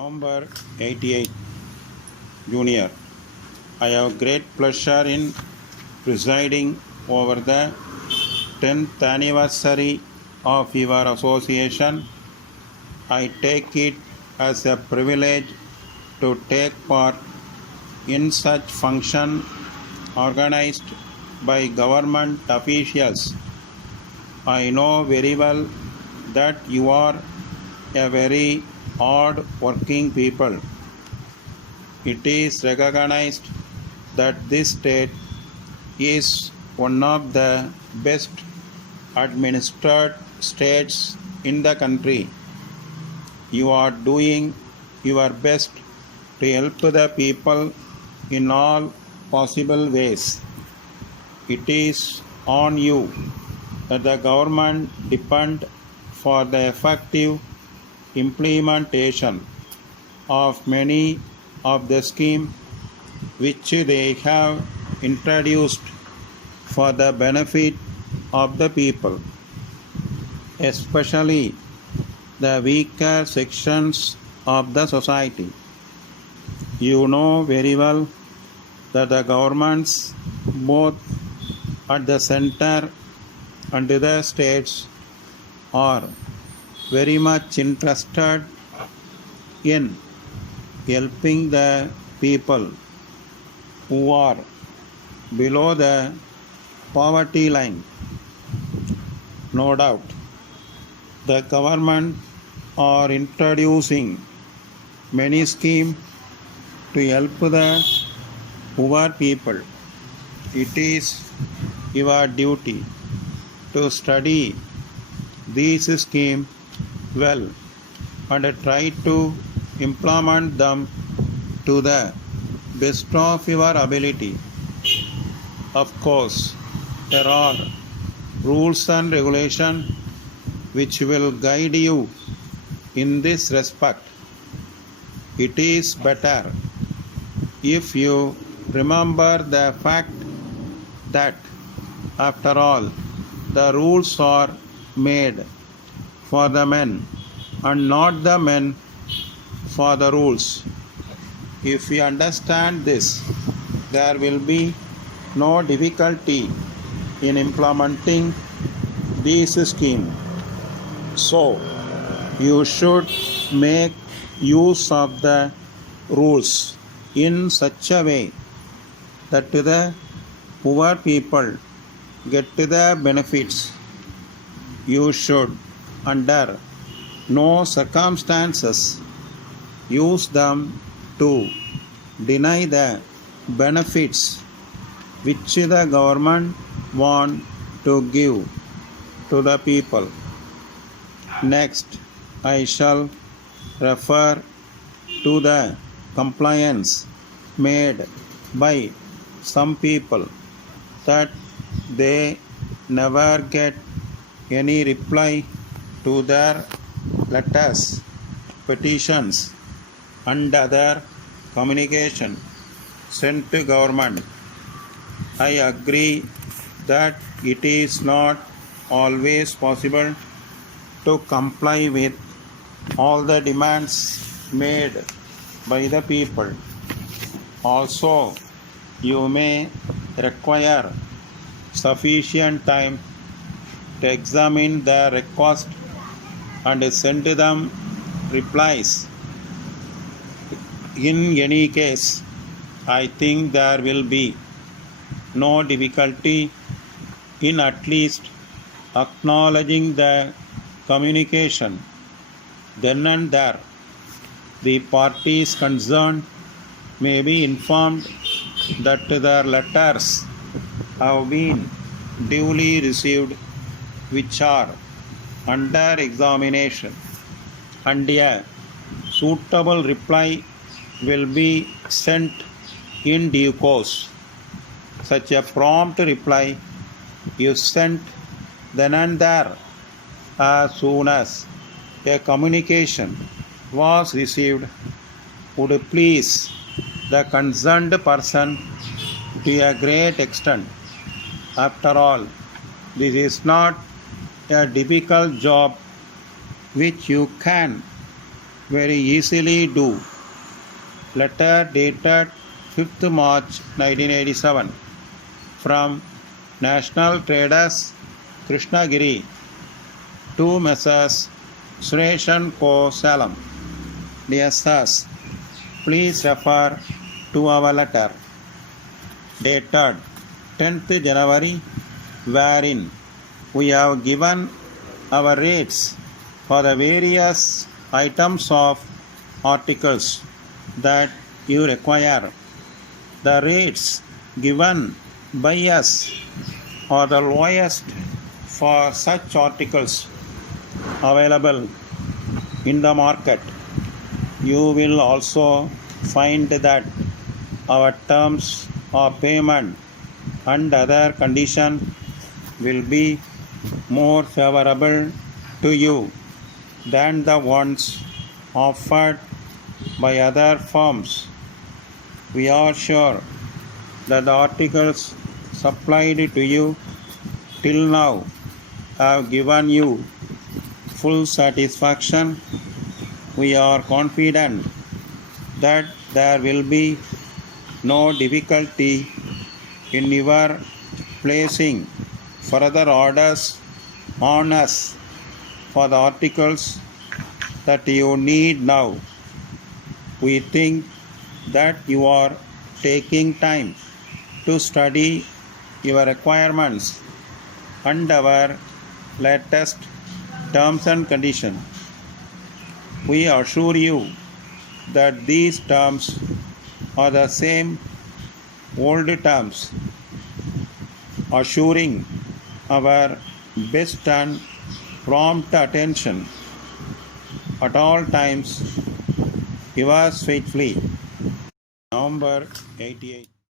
November 88, Junior. I have great pleasure in presiding over the 10th anniversary of your association. I take it as a privilege to take part in such function organized by government officials. I know very well that you are a very hard working people. It is recognized that this state is one of the best administered states in the country. You are doing your best to help the people in all possible ways. It is on you that the government depend for the effective implementation of many of the schemes which they have introduced for the benefit of the people, especially the weaker sections of the society. You know very well that the governments, both at the center and the states, are very much interested in helping the people who are below the poverty line. No doubt, the government are introducing many schemes to help the poor people. It is your duty to study these schemes well and try to implement them to the best of your ability. Of course, there are rules and regulations which will guide you in this respect. It is better if you remember the fact that after all, the rules are made for the men and not the men for the rules. If you understand this, there will be no difficulty in implementing this scheme. So, you should make use of the rules in such a way that the poor people get the benefits. You should, under no circumstances, use them to deny the benefits which the government want to give to the people. Next, I shall refer to the complaints made by some people that they never get any reply to their letters, petitions, and other communication sent to government. I agree that it is not always possible to comply with all the demands made by the people. Also, you may require sufficient time to examine the request and send them replies. In any case, I think there will be no difficulty in at least acknowledging the communication. Then and there, the parties concerned may be informed that their letters have been duly received, which are under examination, and a suitable reply will be sent in due course. Such a prompt reply is sent then and there as soon as a communication was received would please the concerned person to a great extent. After all, this is not a difficult job which you can very easily do. Letter dated 5th March 1987 from National Traders Krishnagiri to Messrs. Suresh & Co. Salem. Dear sirs, please refer to our letter dated 10th January, wherein we have given our rates for the various items of articles that you require. The rates given by us are the lowest for such articles available in the market. You will also find that our terms of payment and other conditions will be more favorable to you than the ones offered by other firms. We are sure that the articles supplied to you till now have given you full satisfaction. We are confident that there will be no difficulty in your placing further orders on us for the articles that you need now. We think that you are taking time to study your requirements and our latest terms and conditions. We assure you that these terms are the same old terms, assuring our best and prompt attention at all times. Yours faithfully, November 88.